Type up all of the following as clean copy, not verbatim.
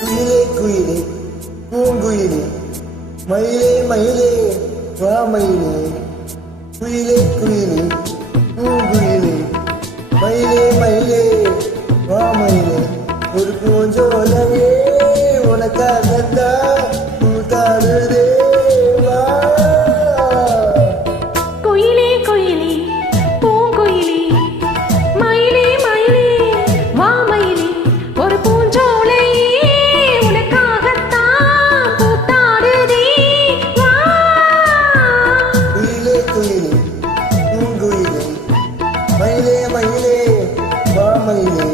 குயிலே குயிலே பூங்குயிலே மயிலே மயிலே வா மயிலே குயிலே குயிலே பூங்குயிலே மயிலே மயிலே வா மயிலே ஒரு பூஞ்சோலவே உனக்காகத்தான் பூத்தாடுதே வா. குயிலே குயிலே பூங்குயிலே மயிலே மயிலே வா மயிலே ஒரு பூஞ்சோலை உனக்காகத்தான் பூத்தாடுதே வா. குயிலே குயிலே பூங்குயிலே மயிலே மயிலே வா மயிலே.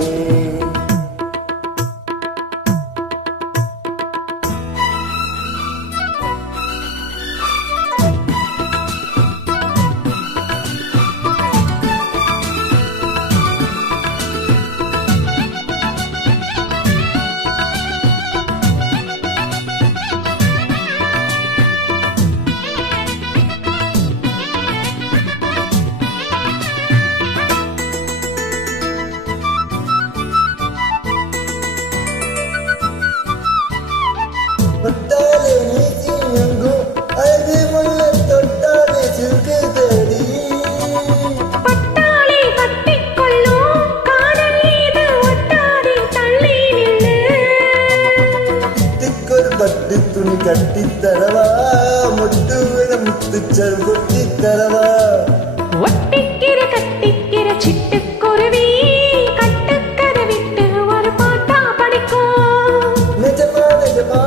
தொட்டாலே நீசி எங்கும் அழகு முல்ல தொட்டாலே சிறுகுதடி பட்டாளை பத்திக்கொள்ளும் காதல் மீது ஒட்டாதே தள்ளி நில்லு. திக்கொரு பட்டு துணி கட்டித் தரவா முட்டு முத்துச்சல் கொட்டித் தரவா. ஒட்டிக்கிற கட்டிக்கிற சிட்டுக்குருவி கட்டுக்கதை விட்டு ஒரு பாட்டா படிக்கும். நிஜமா நிஜமா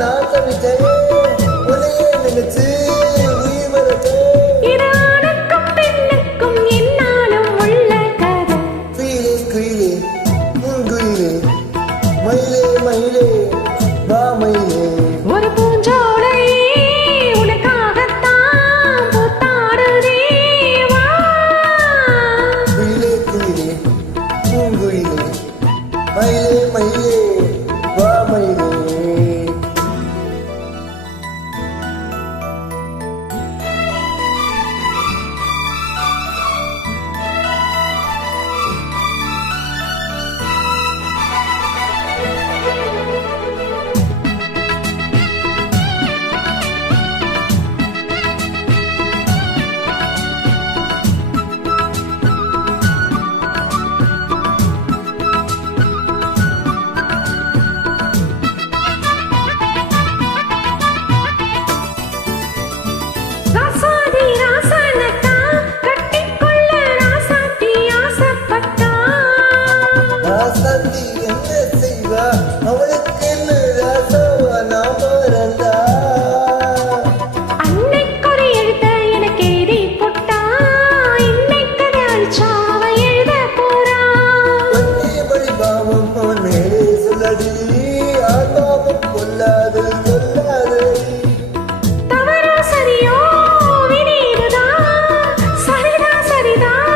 நான் தவிச்சேன் உன்னையே நினைச்சு உயிர் மறந்தேன். இது ஆணுக்கும் பெண்ணுக்கும் என்னாலும் உள்ள கதை. குயிலே குயிலே பூங்குயிலே மயிலே மயிலே வா மயிலே. ஒரு பூஞ்சோலை உனக்காகத்தான் பூத்தாடுதே வா. குயிலே குயிலே பூங்குயிலே மயிலே மயிலே வா மயிலே. ராசாதி ராசனத்தா கட்டிக்கொள்ள ராசாத்தி ஆசைப்பட்டா. ராசாத்தி என்ன செய்வா அவளுக்கு என்ன ராசாவா நான் மறந்தா. அன்னைக்கொரு எழுத எனக்கு எழுதி போட்டா இன்னைக்கதை அழிச்சா அவ எழுத போறா. பொன்னே பழிபாவம் அவன் மேலே சொல்லடி ஆபாவம் கொல்லாது கொல்லாது. தவறோ சரியோ விதி இதுதான் சரிதான் சரிதான்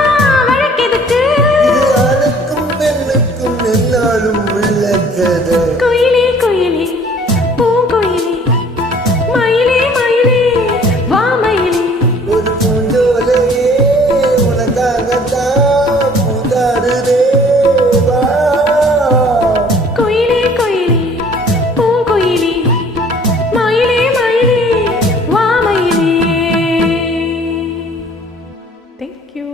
வழக்கெதுக்கு. இது ஆணுக்கும் பெண்ணுக்கும் என்னாலும் உள்ள கதை. குயிலே குயிலே பூங்குயிலே மயிலே மயிலே வா மயிலே ஒரு பூஞ்சோலையே உனக்காகத்தான் பூத்தாடுதே வா. குயிலே குயிலே பூங்குயிலே மயிலே மயிலே வா மயிலே. Thank you.